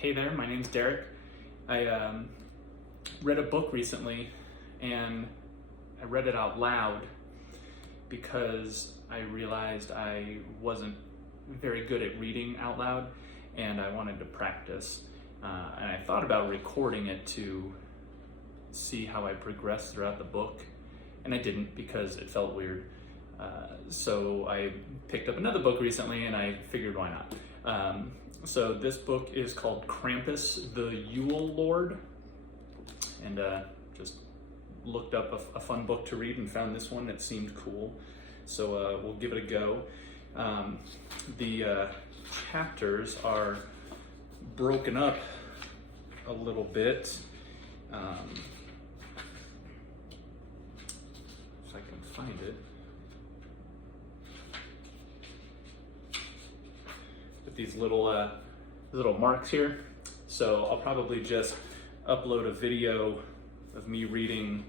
Hey there, my name's Derek. I read a book recently and I read it out loud because I realized I wasn't very good at reading out loud and I wanted to practice. And I thought about recording it to see how I progressed throughout the book, and I didn't because it felt weird. So I picked up another book recently and I figured why not. So this book is called Krampus, the Yule Lord, and just looked up a fun book to read and found this one that seemed cool. So we'll give it a go. The chapters are broken up a little bit. If I can find it. With these little marks here. So I'll probably just upload a video of me reading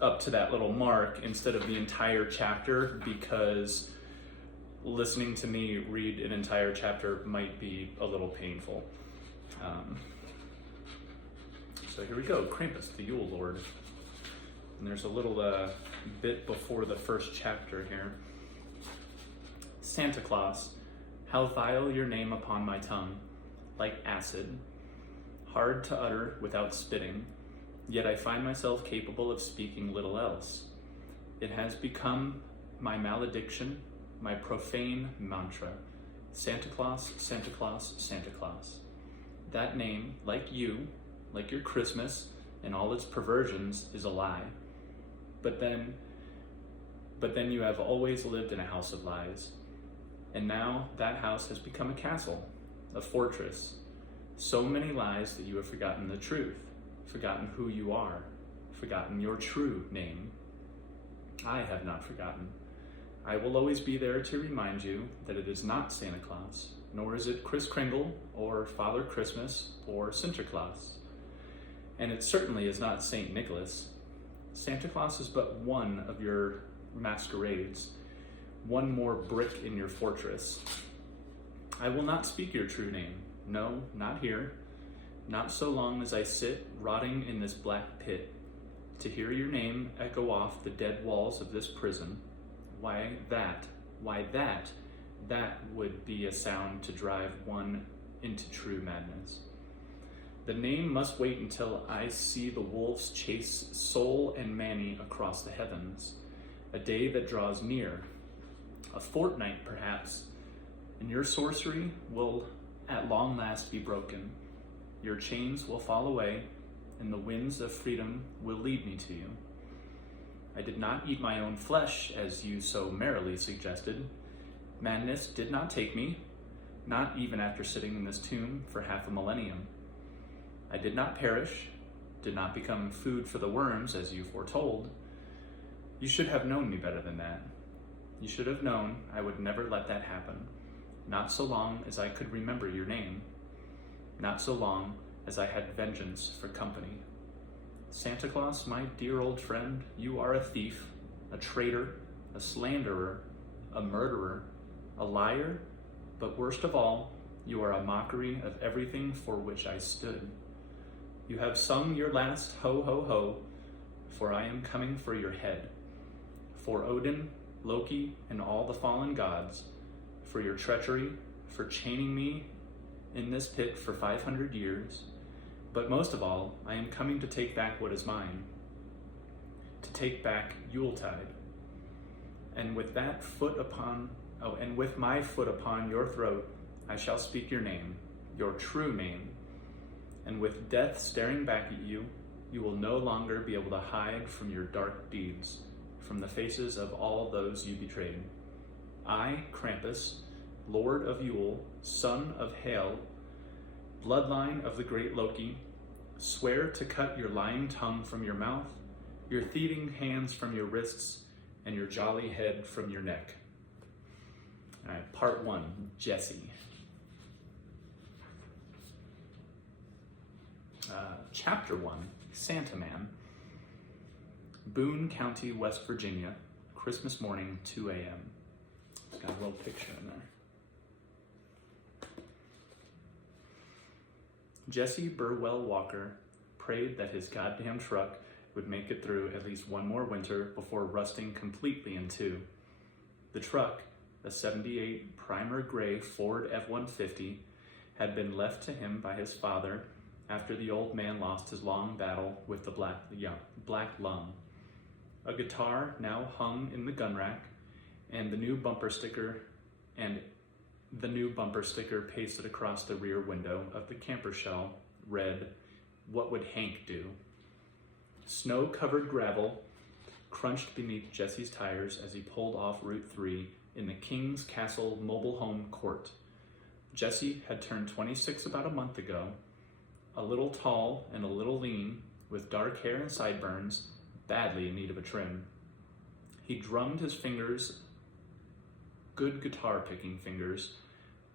up to that little mark instead of the entire chapter, because listening to me read an entire chapter might be a little painful. So here we go, Krampus, the Yule Lord. And there's a little bit before the first chapter here. Santa Claus, how vile your name upon my tongue, like acid, hard to utter without spitting, yet I find myself capable of speaking little else. It has become my malediction, my profane mantra. Santa Claus, Santa Claus, Santa Claus. That name, like you, like your Christmas and all its perversions, is a lie. But then you have always lived in a house of lies. And now that house has become a castle, a fortress. So many lies that you have forgotten the truth, forgotten who you are, forgotten your true name. I have not forgotten. I will always be there to remind you that it is not Santa Claus, nor is it Kris Kringle, or Father Christmas, or Sinterklaas. And it certainly is not Saint Nicholas. Santa Claus is but one of your masquerades, one more brick in your fortress. I will not speak your true name. No, not here. Not so long as I sit rotting in this black pit, to hear your name echo off the dead walls of this prison. Why that would be a sound to drive one into true madness. The name must wait until I see the wolves chase Soul and Manny across the heavens. A day that draws near, a fortnight perhaps, and your sorcery will at long last be broken. Your chains will fall away, and the winds of freedom will lead me to you. I did not eat my own flesh, as you so merrily suggested. Madness did not take me, not even after sitting in this tomb for half a millennium. I did not perish, did not become food for the worms, as you foretold. You should have known me better than that. You should have known I would never let that happen, not so long as I could remember your name, not so long as I had vengeance for company. Santa Claus, my dear old friend, you are a thief, a traitor, a slanderer, a murderer, a liar, but worst of all, you are a mockery of everything for which I stood. You have sung your last ho ho ho, for I am coming for your head. For Odin, Loki, and all the fallen gods, for your treachery, for chaining me in this pit for 500 years. But most of all, I am coming to take back what is mine, to take back Yuletide. And with my foot upon your throat, I shall speak your name, your true name. And with death staring back at you, you will no longer be able to hide from your dark deeds, from the faces of all those you betrayed. I, Krampus, Lord of Yule, son of Hail, bloodline of the great Loki, swear to cut your lying tongue from your mouth, your thieving hands from your wrists, and your jolly head from your neck. All right, part one, Jesse. Chapter 1, Santa Man. Boone County, West Virginia, Christmas morning, 2 a.m. It's got a little picture in there. Jesse Burwell Walker prayed that his goddamn truck would make it through at least one more winter before rusting completely in two. The truck, a 78 primer gray Ford F-150, had been left to him by his father after the old man lost his long battle with the black lung. A guitar now hung in the gun rack, and the new bumper sticker pasted across the rear window of the camper shell read, "What would Hank do?" Snow-covered gravel crunched beneath Jesse's tires as he pulled off Route 3 in the King's Castle mobile home court. Jesse had turned 26 about a month ago, a little tall and a little lean, with dark hair and sideburns, badly in need of a trim. He drummed his fingers, good guitar-picking fingers,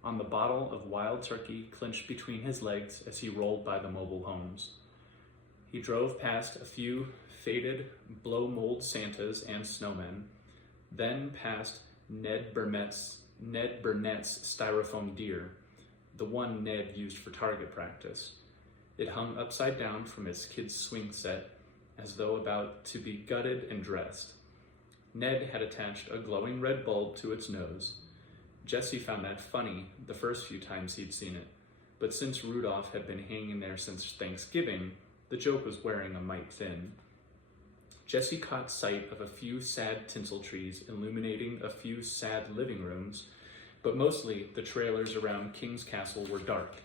on the bottle of wild turkey clenched between his legs as he rolled by the mobile homes. He drove past a few faded blow-mold Santas and snowmen, then past Ned Burnett's styrofoam deer, the one Ned used for target practice. It hung upside down from his kid's swing set, as though about to be gutted and dressed. Ned had attached a glowing red bulb to its nose. Jesse found that funny the first few times he'd seen it, but since Rudolph had been hanging there since Thanksgiving, the joke was wearing a mite thin. Jesse caught sight of a few sad tinsel trees illuminating a few sad living rooms, but mostly the trailers around King's Castle were dark.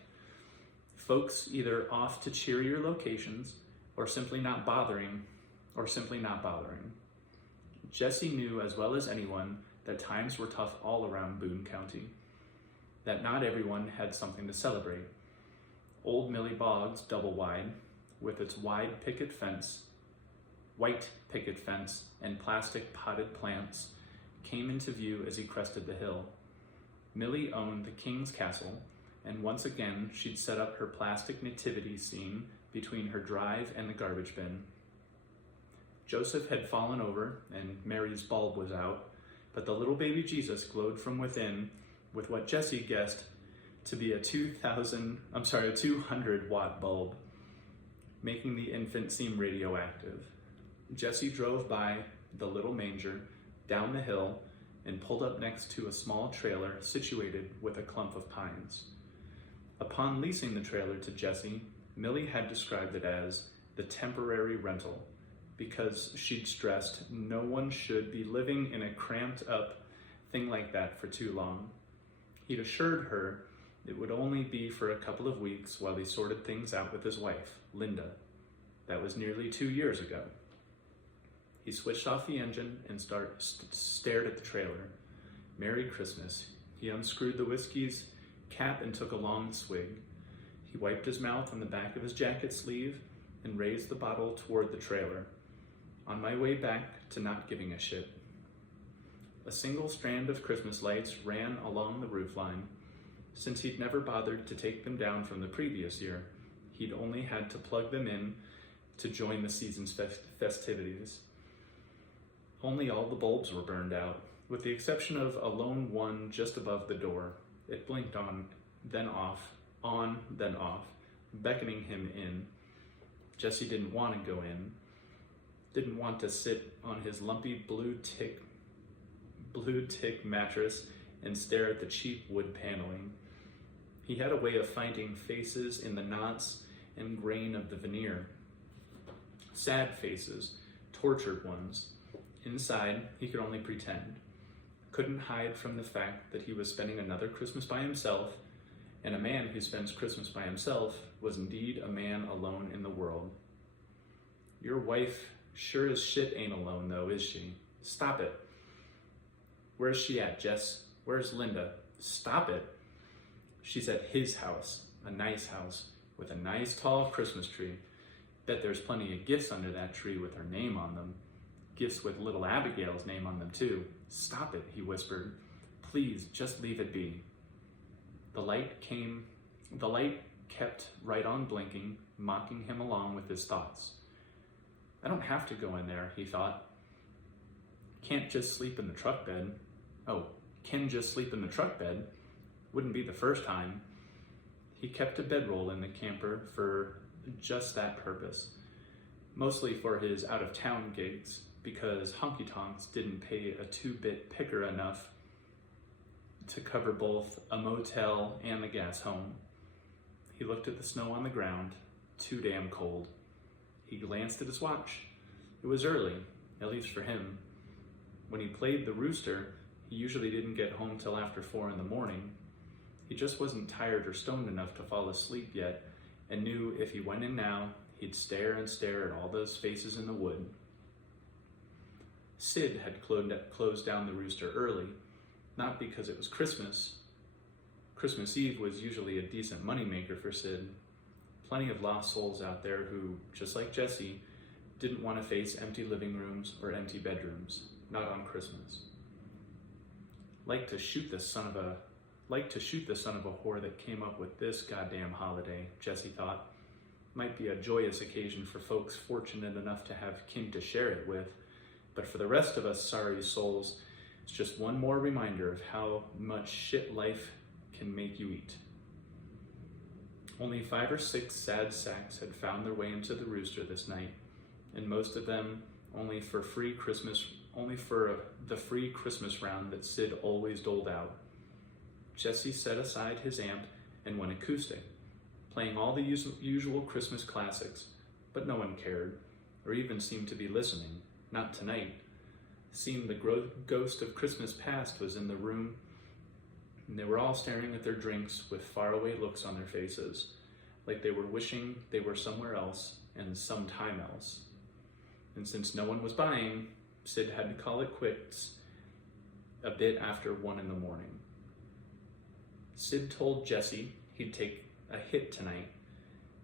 Folks either off to cheerier locations or simply not bothering. Jesse knew as well as anyone that times were tough all around Boone County, that not everyone had something to celebrate. Old Millie Boggs double wide, with its white picket fence and plastic potted plants, came into view as he crested the hill. Millie owned the King's Castle, and once again she'd set up her plastic nativity scene between her drive and the garbage bin. Joseph had fallen over and Mary's bulb was out, but the little baby Jesus glowed from within with what Jesse guessed to be a 200-watt bulb, making the infant seem radioactive. Jesse drove by the little manger, down the hill, and pulled up next to a small trailer situated with a clump of pines. Upon leasing the trailer to Jesse, Millie had described it as the temporary rental, because she'd stressed no one should be living in a cramped up thing like that for too long. He'd assured her it would only be for a couple of weeks while he sorted things out with his wife, Linda. That was nearly 2 years ago. He switched off the engine and stared at the trailer. Merry Christmas. He unscrewed the whiskey's cap and took a long swig. He wiped his mouth on the back of his jacket sleeve and raised the bottle toward the trailer. On my way back to not giving a shit. A single strand of Christmas lights ran along the roofline. Since he'd never bothered to take them down from the previous year, he'd only had to plug them in to join the season's festivities. Only all the bulbs were burned out, with the exception of a lone one just above the door. It blinked on, then off, beckoning him in. Jesse didn't want to go in, didn't want to sit on his lumpy blue tick mattress and stare at the cheap wood paneling. He had a way of finding faces in the knots and grain of the veneer. Sad faces, tortured ones. Inside, he could only pretend. Couldn't hide from the fact that he was spending another Christmas by himself, and a man who spends Christmas by himself was indeed a man alone in the world. Your wife sure as shit ain't alone though, is she? Stop it. Where's she at, Jess? Where's Linda? Stop it. She's at his house, a nice house, with a nice tall Christmas tree. Bet there's plenty of gifts under that tree with her name on them. Gifts with little Abigail's name on them too. Stop it, he whispered. Please, just leave it be. The light kept right on blinking, mocking him along with his thoughts. I don't have to go in there, he thought. Can't just sleep in the truck bed. Oh, can just sleep in the truck bed. Wouldn't be the first time. He kept a bedroll in the camper for just that purpose, mostly for his out-of-town gigs, because honky-tonks didn't pay a 2-bit picker enough to cover both a motel and the gas home. He looked at the snow on the ground, too damn cold. He glanced at his watch. It was early, at least for him. When he played the rooster, he usually didn't get home till after 4 in the morning. He just wasn't tired or stoned enough to fall asleep yet, and knew if he went in now, he'd stare and stare at all those faces in the wood. Sid had closed down the rooster early, not because it was Christmas. Christmas Eve was usually a decent moneymaker for Sid. Plenty of lost souls out there who, just like Jesse, didn't want to face empty living rooms or empty bedrooms, not on Christmas. Like to shoot the son of a whore that came up with this goddamn holiday, Jesse thought. Might be a joyous occasion for folks fortunate enough to have kin to share it with, but for the rest of us sorry souls, it's just one more reminder of how much shit life can make you eat. Only 5 or 6 sad sacks had found their way into the rooster this night, and most of them only for the free Christmas round that Sid always doled out. Jesse set aside his amp and went acoustic, playing all the usual Christmas classics, but no one cared, or even seemed to be listening. Not tonight. Seemed the ghost of Christmas past was in the room, and they were all staring at their drinks with faraway looks on their faces, like they were wishing they were somewhere else and sometime else. And since no one was buying, Sid had to call it quits a bit after 1 in the morning. Sid told Jesse he'd take a hit tonight,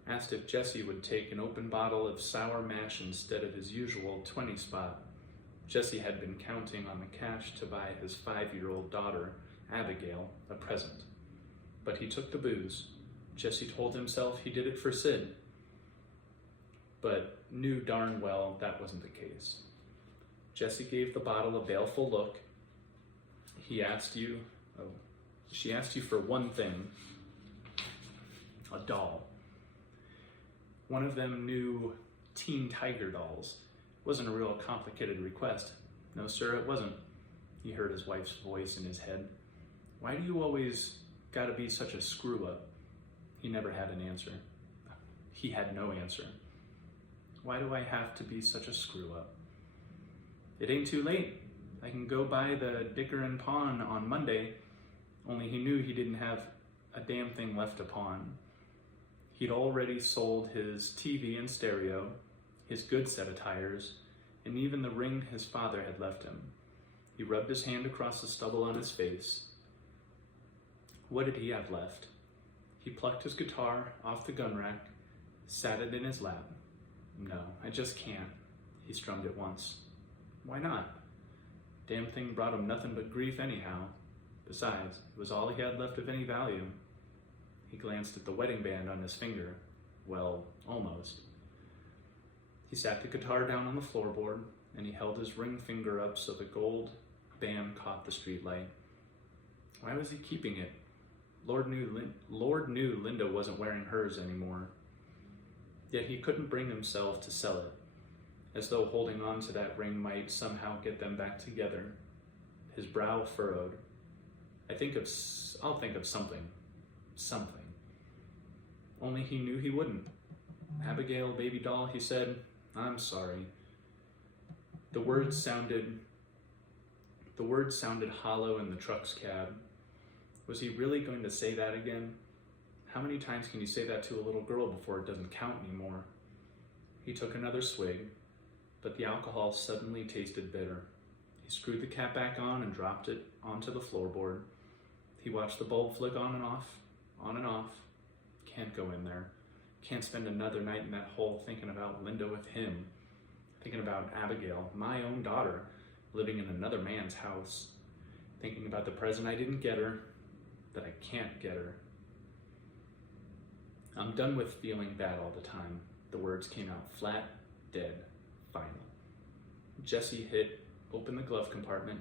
asked if Jesse would take an open bottle of sour mash instead of his usual 20 spot. Jesse had been counting on the cash to buy his 5-year-old daughter, Abigail, a present. But he took the booze. Jesse told himself he did it for Sid, but knew darn well that wasn't the case. Jesse gave the bottle a baleful look. She asked you for one thing, a doll. One of them new Teen Tiger dolls. Wasn't a real complicated request. No, sir, it wasn't. He heard his wife's voice in his head. Why do you always gotta be such a screw-up? He never had an answer. He had no answer. Why do I have to be such a screw-up? It ain't too late. I can go buy the dicker and pawn on Monday, only he knew he didn't have a damn thing left to pawn. He'd already sold his TV and stereo, his good set of tires, and even the ring his father had left him. He rubbed his hand across the stubble on his face. What did he have left? He plucked his guitar off the gun rack, sat it in his lap. No, I just can't. He strummed it once. Why not? Damn thing brought him nothing but grief anyhow. Besides, it was all he had left of any value. He glanced at the wedding band on his finger. Well, almost. He sat the guitar down on the floorboard, and he held his ring finger up so the gold band caught the streetlight. Why was he keeping it? Lord knew Linda wasn't wearing hers anymore. Yet he couldn't bring himself to sell it, as though holding on to that ring might somehow get them back together. His brow furrowed. I'll think of something. Something. Only he knew he wouldn't. Abigail, baby doll, he said, I'm sorry. The words sounded hollow in the truck's cab. Was he really going to say that again? How many times can you say that to a little girl before it doesn't count anymore? He took another swig, but the alcohol suddenly tasted bitter. He screwed the cap back on and dropped it onto the floorboard. He watched the bulb flick on and off, on and off. Can't go in there. Can't spend another night in that hole thinking about Linda with him. Thinking about Abigail, my own daughter, living in another man's house. Thinking about the present I didn't get her, that I can't get her. I'm done with feeling bad all the time. The words came out flat, dead, final. Jesse hit open the glove compartment,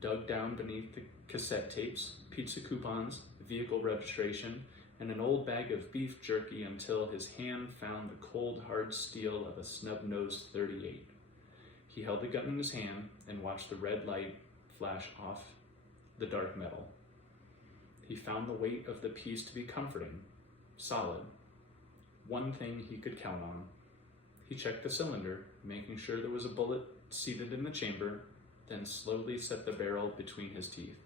dug down beneath the cassette tapes, pizza coupons, vehicle registration, and an old bag of beef jerky until his hand found the cold, hard steel of a snub-nosed .38. He held the gun in his hand and watched the red light flash off the dark metal. He found the weight of the piece to be comforting, solid, one thing he could count on. He checked the cylinder, making sure there was a bullet seated in the chamber, then slowly set the barrel between his teeth.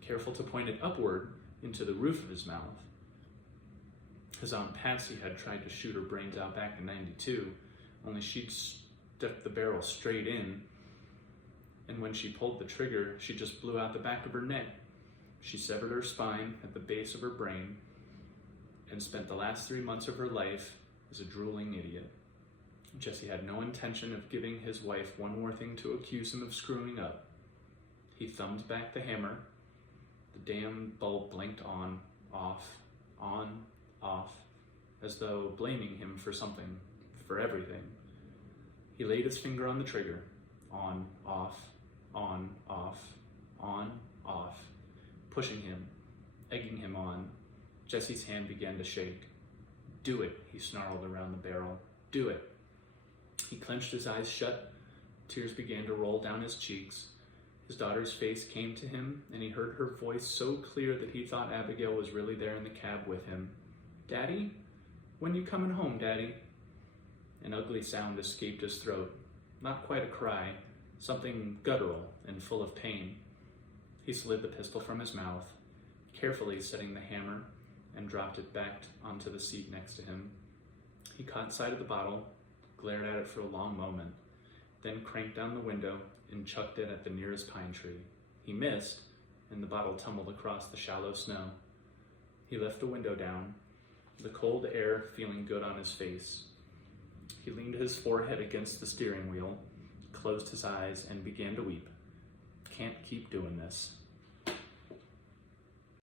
Careful to point it upward into the roof of his mouth. His Aunt Patsy had tried to shoot her brains out back in '92, only she'd stuck the barrel straight in, and when she pulled the trigger, she just blew out the back of her neck. She severed her spine at the base of her brain and spent the last 3 months of her life as a drooling idiot. Jesse had no intention of giving his wife one more thing to accuse him of screwing up. He thumbed back the hammer. The damn bulb blinked on, off, as though blaming him for something, for everything. He laid his finger on the trigger. On, off, pushing him, egging him on. Jesse's hand began to shake. "Do it," he snarled around the barrel. "Do it." He clenched his eyes shut. Tears began to roll down his cheeks. His daughter's face came to him, and he heard her voice so clear that he thought Abigail was really there in the cab with him. "Daddy? When you coming home, Daddy?" An ugly sound escaped his throat. Not quite a cry, something guttural and full of pain. He slid the pistol from his mouth, carefully setting the hammer, and dropped it back onto the seat next to him. He caught sight of the bottle, glared at it for a long moment, then cranked down the window and chucked it at the nearest pine tree. He missed, and the bottle tumbled across the shallow snow. He left the window down, the cold air feeling good on his face. He leaned his forehead against the steering wheel, closed his eyes, and began to weep. "Can't keep doing this."